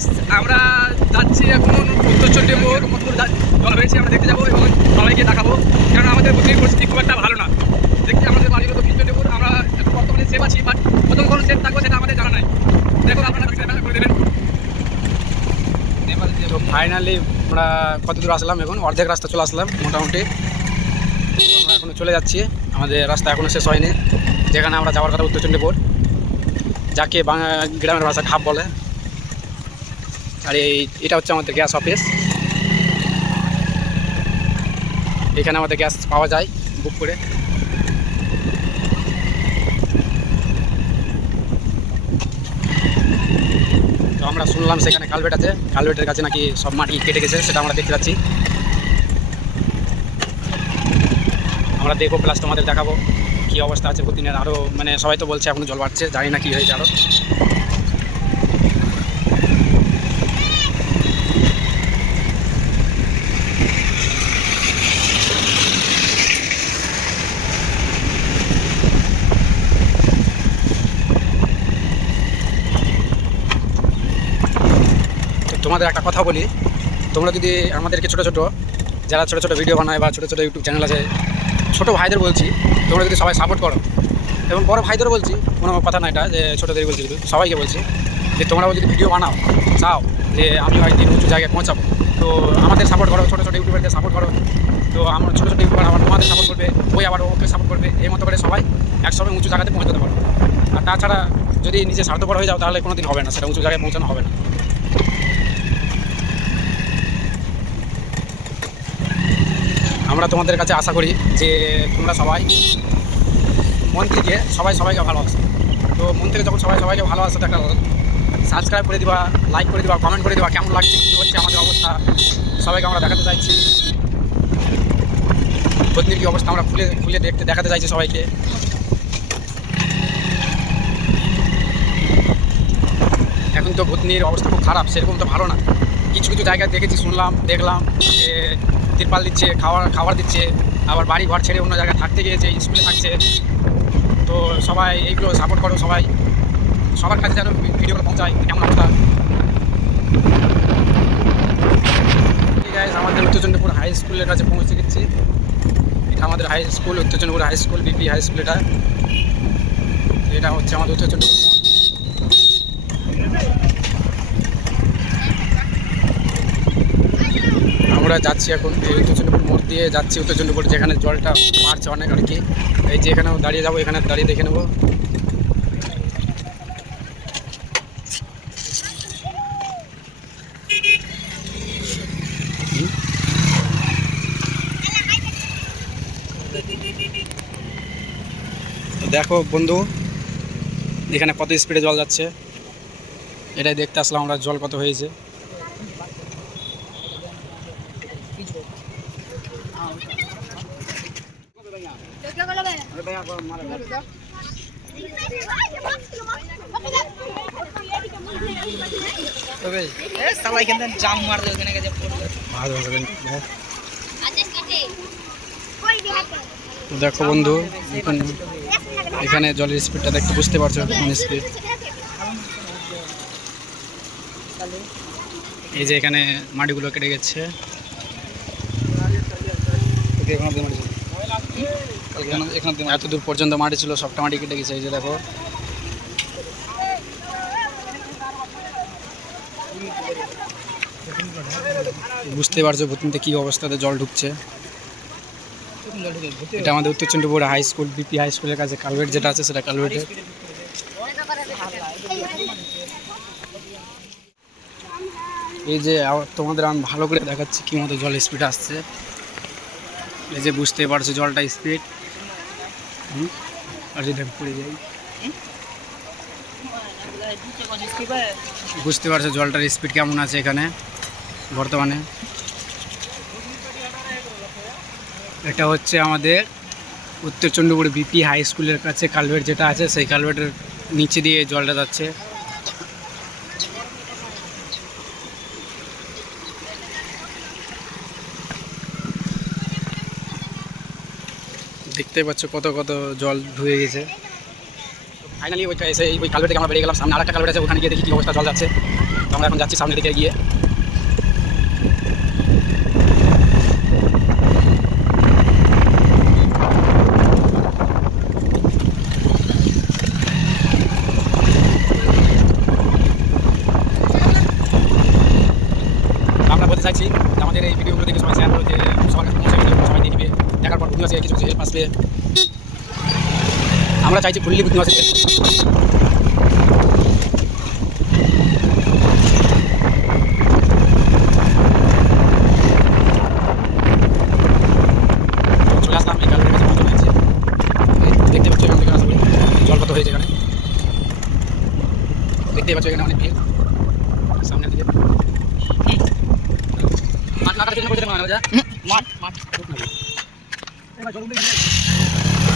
Guys, আমরা যাচ্ছি এখন উত্তরচণ্ডীপুর জল হয়েছে, আমরা দেখতে যাবো এবং সবাইকে দেখাবো। কারণ আমাদের বুদ্ধির পরিস্থিতি খুব একটা ভালো না। দেখছি আমাদের বাড়ি হলো দক্ষিণচণ্ডীপুর, আমরা এখন বর্তমানে সেফ আছি, বাট প্রথম কোনো সেফ থাকবো সেটা আমাদের জানা নাই। দেখো আপনারা ভিডিওটা করে দেবেন। তো ফাইনালি আমরা কত দূর আসলাম, এখন অর্ধেক রাস্তা চলে আসলাম মোটামুটি। আমরা এখনো চলে যাচ্ছি, আমাদের রাস্তা এখনো শেষ হয়নি। যেখানে আমরা যাওয়ার কথা উত্তরচণ্ডীপুর, যাকে গ্রামের ভাষা ঢাব বলে। আর এটা হচ্ছে আমাদের গ্যাস অফিস। এখানে আমাদের গ্যাস পাওয়া যায় বুক করে। তো আমরা শুনলাম সেখানে কালভেট আছে, কালভেটের কাছে নাকি সব মাটি কেটে গেছে, সেটা আমরা দেখতে যাচ্ছি। আমরা দেখবো প্লাস তোমাদের দেখাবো কী অবস্থা আছে প্রতিদিনের। আরও মানে সবাই তো বলছে এখনও জল বাড়ছে, জানি না কী হয়েছে আরও। তোমাদের একটা কথা বলি, তোমরা যদি আমাদেরকে ছোটো ছোটো যারা ছোটো ছোটো ভিডিও বানায় বা ছোটো ছোটো ইউটিউব চ্যানেল আছে, ছোটো ভাইদের বলছি, তোমরা যদি সবাই সাপোর্ট করো, এবং বড় ভাইদেরও বলছি, কোনো কথা না এটা যে ছোটোদের বলছি, সবাইকে বলছি যে তোমরাও যদি ভিডিও বানাও চাও যে আমি একদিন উঁচু জায়গায় পৌঁছাবো, তো আমাদের সাপোর্ট করো, ছোটো ছোটো ইউটিউবারদের সাপোর্ট করো। তো আমার ছোটো ছোটো ইউটিউবার আবার তোমাদের সাপোর্ট করবে, ওই আবার ওকে সাপোর্ট করবে, এই মতো করে সবাই একসঙ্গে উঁচু জায়গাতে পৌঁছাতে পারো। আর তাছাড়া যদি নিজে স্বার্থপর হয়ে যাও তাহলে কোনো দিন হবে না, সেটা উঁচু জায়গায় পৌঁছানো হবে না। আমরা তোমাদের কাছে আশা করি যে তোমরা সবাই মন থেকে সবাইকে ভালোবাসো। তো মন থেকে যখন সবাইকে ভালোবাসো, তো একটা সাবস্ক্রাইব করে দিবা, লাইক করে দিবা, কমেন্ট করে দিবা কেমন লাগছে, কী হচ্ছে আমাদের অবস্থা, সবাইকে আমরা দেখাতে চাইছি। ভূতনির কী অবস্থা আমরা খুলে দেখাতে চাইছি সবাইকে। এখন তো ভূতনির অবস্থা খুব খারাপ, সেরকম তো ভালো না। কিছু কিছু জায়গায় দেখেছি, দেখলাম যে তিরপাল দিচ্ছে, খাবার দিচ্ছে, আবার বাড়ি ঘর ছেড়ে অন্য জায়গায় থাকতে গিয়েছে, স্কুলে থাকছে। তো সবাই এইগুলো সাপোর্ট করো, সবার কাছে যেন ভিডিওগুলো পৌঁছায় কেমন অবস্থা। ঠিক আছে, আমাদের উত্তরচণ্ডীপুর হাই স্কুলের কাছে পৌঁছে গেছি। এটা আমাদের high school, Uttarchandipur high school, BP high school. এটা হচ্ছে আমাদের উত্তরচণ্ডীপুর মোড়। আমরা যাচ্ছি এখন এই উত্তরচণ্ডীপুর মোড় দিয়ে যাচ্ছি উত্তরচণ্ডীপুর, যেখানে জলটা বাড়ছে অনেক আর কি। এই যে এখানেও দাঁড়িয়ে যাবো, এখানে দাঁড়িয়ে দেখে নেবো। দেখো বন্ধু, এখানে কত স্পিডে জল যাচ্ছে, এটাই দেখতে আসলাম আমরা, জল কত হয়েছে। দেখো বন্ধু, এখানে জলের স্পিডটা দেখতে বুঝতে পারছো কোন স্পিড। এই যে এখানে মাটিগুলো কেটে গেছে, এত দূর পর্যন্ত মাটি ছিল, সবটা মাটি কেটে গেছে। এই যে দেখো, বুঝতে পারছো ভূতনিতে কী অবস্থাতে জল ঢুকছে। এটা আমাদের উত্তরচণ্ডীপুর হাই স্কুল, বিপি হাই স্কুলের কাছে কালভেট যেটা আছে, সেটা কালভেটের। এই যে তোমাদের আমি ভালো করে দেখাচ্ছি কী মতো জল স্পিড আসছে। এই যে বুঝতে পারছো জলটা স্পিড। আর যদি পড়ে যাই, বুঝতে পারছো জলটার স্পিড কেমন আছে এখানে বর্তমানে। এটা হচ্ছে আমাদের উত্তরচণ্ডীপুর বিপি হাই স্কুলের কাছে কালভেট যেটা আছে, সেই কালভেটের নিচে দিয়ে জলটা যাচ্ছে। দেখতে পাচ্ছ কত জল ঢুকে গেছে। ফাইনালি ওইটা এসে ওই কালভেট থেকে আমরা বেরিয়ে গেলাম। সামনে আরেকটা কালভেট আছে, ওখানে গিয়ে দেখি কী অবস্থা জল যাচ্ছে। তো আমরা এখন যাচ্ছি সামনের দিকে গিয়ে। আমরা বলতে চাইছি যে আমাদের এই ভিডিওগুলো দেখে সবাই শেয়ার করো, যে সবার কাছে পৌঁছে গেলে সবাই দেখবে, দেখার পর বুঝতে পারছে কিছু কিছু হেল্প আসবে। আমরা চাইছি ফুললি বুঝতে পারছি। চলে আসলাম এই কালকে চলে যাচ্ছে, দেখতে পাচ্ছ এখান থেকে আসলে জল কত হয়েছে এখানে, দেখতেই পাচ্ছ এখানে অনেক ভিড় সামনের দিকে।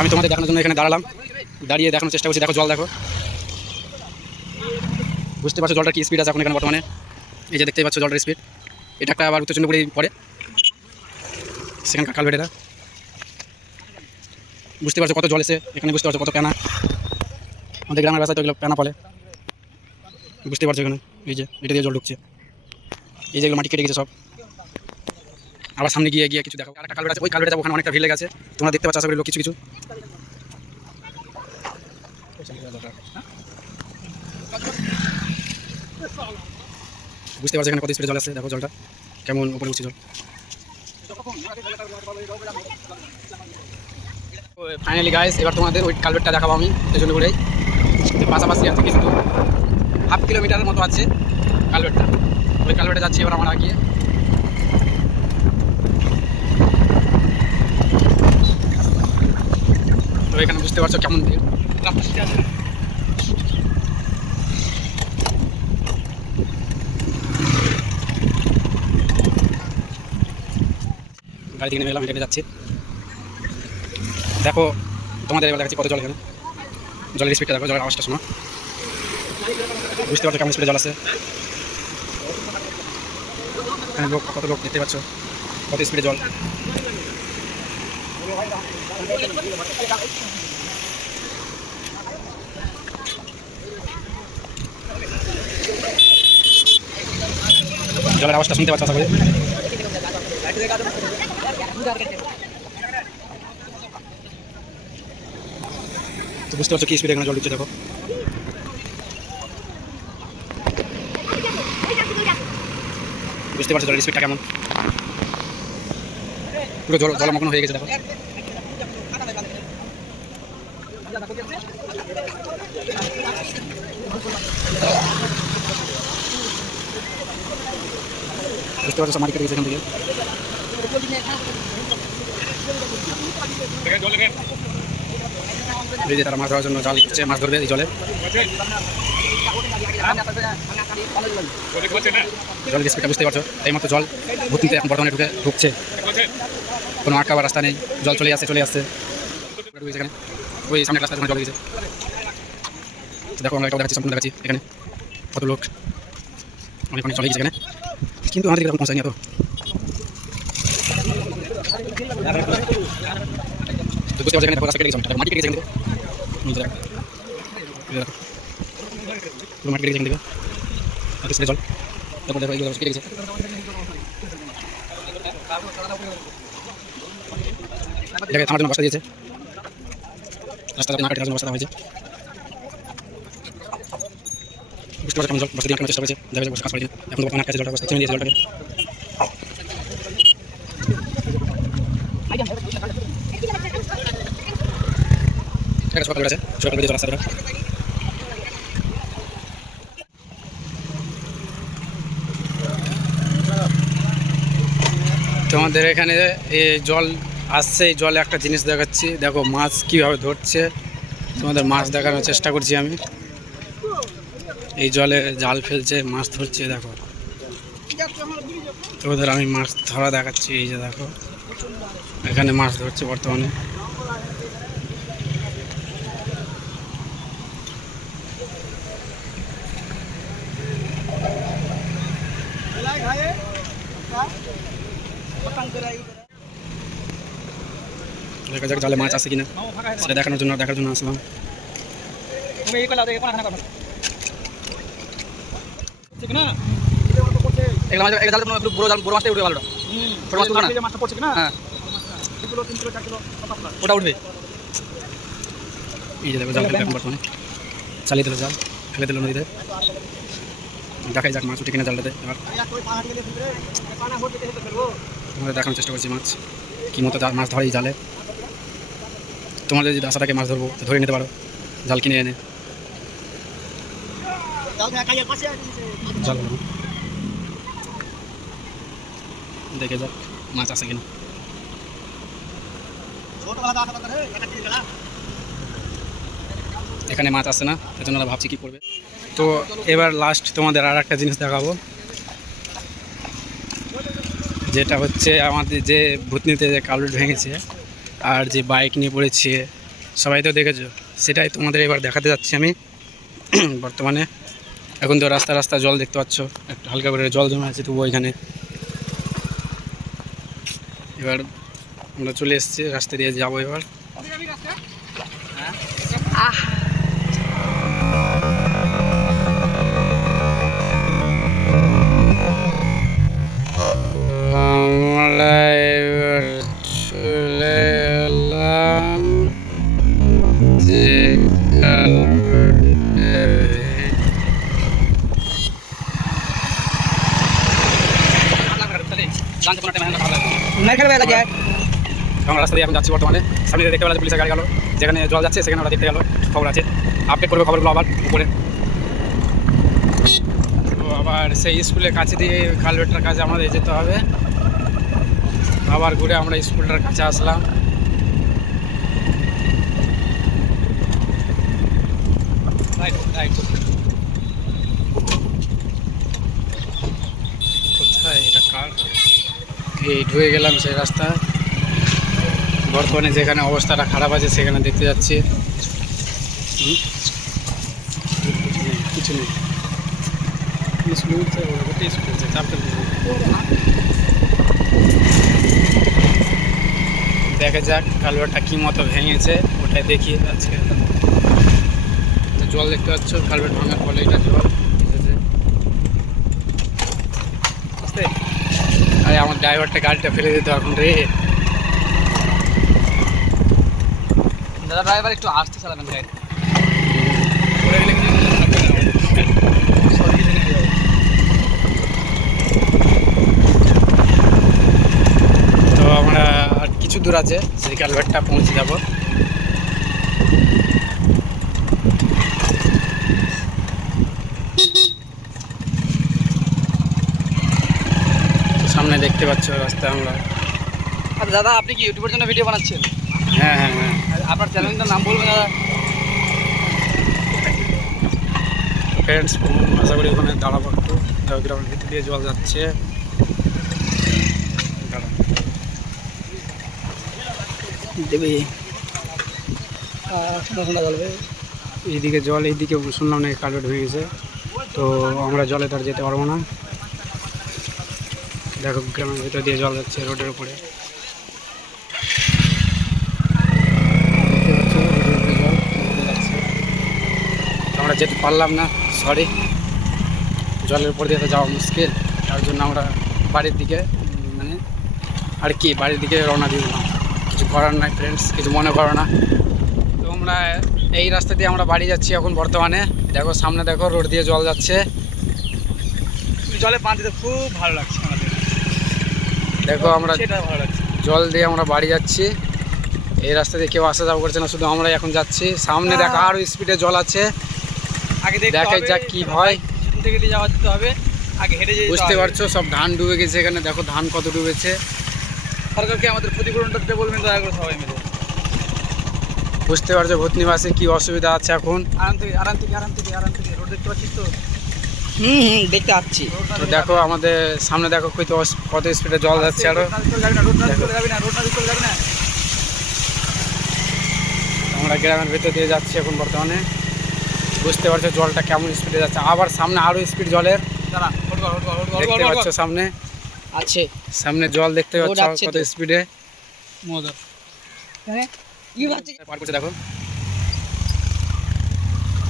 আমি তোমাদের দেখানোর জন্য এখানে দাঁড়ালাম, দাঁড়িয়ে দেখানোর চেষ্টা করছি। দেখো জল দেখো, বুঝতে পারছো জলটা কি স্পিড আছে এখন এখানে বর্তমানে। এই যে দেখতেই পাচ্ছ জলটার স্পিড। এটা একটা আবার উত্তর চন্দ্রপুরেই পড়ে, সেখানকার কালভেট এটা। বুঝতে পারছো কত জল এসে এখানে, বুঝতে পারছো কত প্যানা। আমাদের গ্রামের রাস্তায় তো এগুলো প্যানা ফলে, বুঝতে পারছো এখানে। এই যে এটা দিয়ে জল ঢুকছে, এই যেগুলো মাটি কেটে গেছে সব। আবার সামনে গিয়ে গিয়ে কিছু দেখো, আরেকটা কালভেট আছে, ওই কালভেটে যাবো, ওখানে অনেকটা ভিড় লেগে আছে, তোমরা দেখতে পাচ্ছ আশা করি লোক কিছু কিছু। বুঝতে পারছো এখানে কত স্পিডে জল আছে, দেখো জলটা কেমন উপরে উঠছে জল। ফাইনালি গাইস, এবার তোমাদের ওই কালভেটটা দেখাবো আমি পেছনে ঘুরেই। পাশাপাশি আছে কিছু দূর, 1/2 কিলোমিটারের মতো আছে কালভেটটা। ওই কালভেটে যাচ্ছি এবার আমরা গিয়ে। তো এখানে বুঝতে পারছো কেমন ভিড়। গাড়ি থেকে নেমে এলাম, হেঁটে যাচ্ছি। দেখো তোমাদের এবার দেখাচ্ছি কত জল এখানে, জলের স্পিডটা দেখো, জলের আওয়াজটা শোনো, বুঝতে পারছো কেমন স্পিডে জল আছে। এখানে লোক, কত লোক দেখতে পাচ্ছ, কত স্পিডে জল। জলের আওয়াজটা শুনতে পাচ্ছ আশা করি। তো বুঝতে পারছো কি স্পিডে এখানে জল দিচ্ছে দেখো। বুঝতে পারছো জলের স্পিডটা কেমন, পুরো জলমগ্ন হয়ে গেছে দেখো। বুঝতে পারছো মাটি কেটে গেছে এখান থেকে। এই যে তারা মাছ ধরার জন্য জাল করছে, মাছ ধরবে এই জলে। জলের স্পিডটা বুঝতে পারছো, এই মতো জল ভূতনিতে এখন বর্তমানে ঢুকছে, কোনো আটকাবার রাস্তা নেই, জল চলে আসছে এখানে। ওই সামনের রাস্তা জল গেছে দেখো, আমরা এটাও দেখাচ্ছি, সম্পূর্ণ দেখাচ্ছি এখানে কত লোক, অনেক চলে গেছে এখানে, কিন্তু আমাদের এরকম পৌঁছায়নি এত। বুঝতে পারছো এখানে রাস্তা কেটে গেছে, মাটি কেটে গেছে এখান থেকে, মাটি কেটে গেছে এখান থেকে, জল দেখো দেখো এইগুলো কেটে গেছে। এটাকে থামার জন্য বস্তা দিয়েছে, রাস্তাটা না কাটার জন্য বস্তা হয়েছে। বুঝতে পারছো কেমন জল, বস্তা দিয়ে আটকানোর চেষ্টা করেছে, দেখা যায় বস্তা কাজ করেছে, এখন তো আটকাছে জলটা, বস্তা ছেড়ে দিয়েছে জলটাকে। এটা সকাল আছে, সকাল দিয়ে রাস্তা ধরে তোমাদের এখানে এই জল আসছে। এই জলে একটা জিনিস দেখাচ্ছি, দেখো মাছ কীভাবে ধরছে, তোমাদের মাছ দেখানোর চেষ্টা করছি আমি। এই জলে জাল ফেলছে, মাছ ধরছে, দেখো তোমাদের আমি মাছ ধরা দেখাচ্ছি। এই যে দেখো এখানে মাছ ধরছে বর্তমানে। দেখা যাক জালে মাছ আছে কিনা, সেটা দেখার জন্য আসলাম। পড়ছে কিনা এগুলো মাছ জালে একটু বড় মাছটাই উঠবে ভালোটা। ছোট মাছ তুলবে না? মাছটা পড়ছে কিনা হ্যাঁ 2 কিলো 3 কিলো 4 কিলো ওটা উঠবে। এই যে দেখো জাল ফেলবে এখন বর্তমানে চালিয়ে দিল জাল ফেলে দিল নদীতে। দেখাই যাক মাছ উঠে কিনা জালটাতে। এবার তোমাদের দেখানোর চেষ্টা করছি মাছ কী মতো মাছ ধরে এই জালে। তোমাদের যদি আশা থাকে মাছ ধরবো তো ধরে নিতে পারো জাল কিনে এনে। জাল দেখে যাক মাছ আছে কিনা। এখানে মাছ আসে না, এজন্য ওরা ভাবছি কী করবে। তো এবার লাস্ট তোমাদের আর একটা জিনিস দেখাবো, যেটা হচ্ছে আমাদের যে ভূতনিতে যে কালভার্ট ভেঙেছে আর যে বাইক নিয়ে পড়েছে সবাই তো দেখেছো, সেটাই তোমাদের এবার দেখাতে যাচ্ছি আমি। বর্তমানে এখন তো রাস্তা রাস্তা জল দেখতে পাচ্ছ, একটু হালকা করে জল জমে আছে তবু ওইখানে। এবার আমরা চলে এসেছি, রাস্তা দিয়ে যাবো এবার। আমরা এবার চলে এলাম যে আমরা রাস্তা দিয়ে এখন যাচ্ছি বর্তমানে। সামনে দেখতে পেলাম পুলিশের গাড়ি গেল, যেখানে জল যাচ্ছে সেখানে ওরা দেখতে গেল, খবর আছে আপডেট করবে খবরগুলো আবার উপরে। তো আবার সেই স্কুলের কাছে দিয়ে কালভার্টের কাছে আমাদের যেতে হবে। আবার ঘুরে আমরা স্কুলটার কাছে আসলাম। কোথায় এটা কার? এই ঢুকে গেলাম সেই রাস্তা। বর্তমানে যেখানে অবস্থাটা খারাপ আছে সেখানে দেখতে যাচ্ছি। কিছু নেই, দেখা যাক কালভার্টটা কী মতো ভেঙেছে, ওটাই দেখি আজকে। জল দেখতে পাচ্ছ, কালভার্ট ভাঙার ফলে এটা জল এসেছে। আরে আমার ড্রাইভারটা গাড়িটা ফেলে দিতে এখন রে। দাদা ড্রাইভার একটু আসতে চালাবেন গাড়ি। তো আমরা আর কিছু দূর আছে, সেই কালভার্টটা পৌঁছে যাব। সামনে দেখতে পাচ্ছ রাস্তা আমরা। আচ্ছা দাদা, আপনি কি ইউটিউবের জন্য ভিডিও বানাচ্ছেন? হ্যাঁ হ্যাঁ হ্যাঁ। আপনার চ্যানেলটার নাম বলবেন দাদা? ফ্রেন্ডস, আশা করি ওখানে দাঁড়াবো একটু। গ্রামের ভিতর দিয়ে জল যাচ্ছে। দেবে এইদিকে জল, এইদিকে শুনলাম না কালভার্ট ভেঙেছে, তো আমরা জলে তার যেতে পারবো না। দেখো গ্রামের ভিতর দিয়ে জল যাচ্ছে রোডের উপরে। আমরা যেতে পারলাম না, সরি। জলের উপর দিয়ে তো যাওয়া মুশকিল, তার জন্য আমরা বাড়ির দিকে মানে আর কি বাড়ির দিকে রওনা দিব না। কিছু করার নাই ফ্রেন্ডস, কিছু মনে করো না। তো আমরা এই রাস্তা দিয়ে আমরা বাড়ি যাচ্ছি এখন বর্তমানে। দেখো সামনে দেখো রোড দিয়ে জল যাচ্ছে, জলে পা দিতে খুব ভালো লাগছে আমাদের। দেখো আমরা ভালো লাগছে, জল দিয়ে আমরা বাড়ি যাচ্ছি। এই রাস্তা দিয়ে কেউ আসা যাওয়া করছে না, শুধু আমরা এখন যাচ্ছি। সামনে দেখো আরও স্পিডে জল আছে, আগে দেখাই যাক কি হয়। থেকে দিয়ে যাওয়া যেতে হবে, আগে হেঁটে যেতে হবে। বুঝতে পারছো সব ধান ডুবে গেছে এখানে, দেখো ধান কত ডুবেছে। সরকারকে আমাদের ক্ষতিপূরণটা দিতে বলবেন দয়া করে সবাই মিলে। বুঝতে পারছো ভূতনিবাসে কি অসুবিধা আছে এখন। আরাম থেকে রোড দেখতে পাচ্ছিস তো? দেখতে পাচ্ছি। তো দেখো আমাদের সামনে দেখো কত স্পিডে জল যাচ্ছে। আরো আমরা গ্রামের ভিতর দিয়ে যাচ্ছি এখন বর্তমানে। বুঝতে পারছো জলটা কেমন স্পিডে যাচ্ছে। আবার সামনে আরো স্পিড জলের, দেখতে পাচ্ছ সামনে আছে, সামনে জল দেখতে পাচ্ছ কত স্পিডে পার করছে। দেখো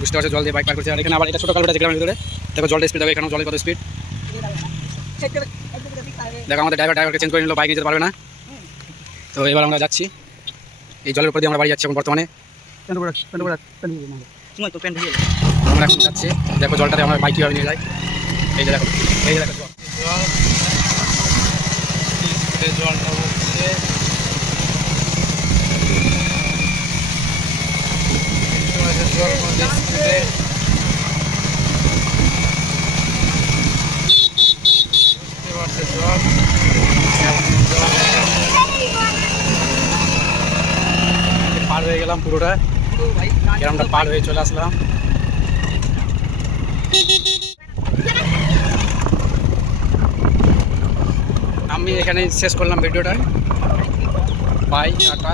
বুঝতে পারছো জল দিয়ে বাইক পার করছে। আর এখানে আবার এটা ছোটো কালটা দেখলাম ভিতরে, দেখো জলটা স্পিড, দেখো এখানে জলের কত স্পিড। দেখো আমাদের ড্রাইভারকে চেঞ্জ করে নিল, বাইক নিয়ে যেতে পারবে না। তো এবার আমরা যাচ্ছি এই জলের উপর দিয়ে, আমরা বাড়ি যাচ্ছি এখন বর্তমানে। আমরা এখন যাচ্ছি, দেখো জলটাতে আমার বাইক কীভাবে নিয়ে যায়। এই যে দেখো, এই যে দেখো জল, জলটা হচ্ছে পার হয়ে গেলাম পুরোটা, গ্রামটা পার হয়ে চলে আসলাম। আমি এখানেই শেষ করলাম ভিডিওটা। Bye, tata.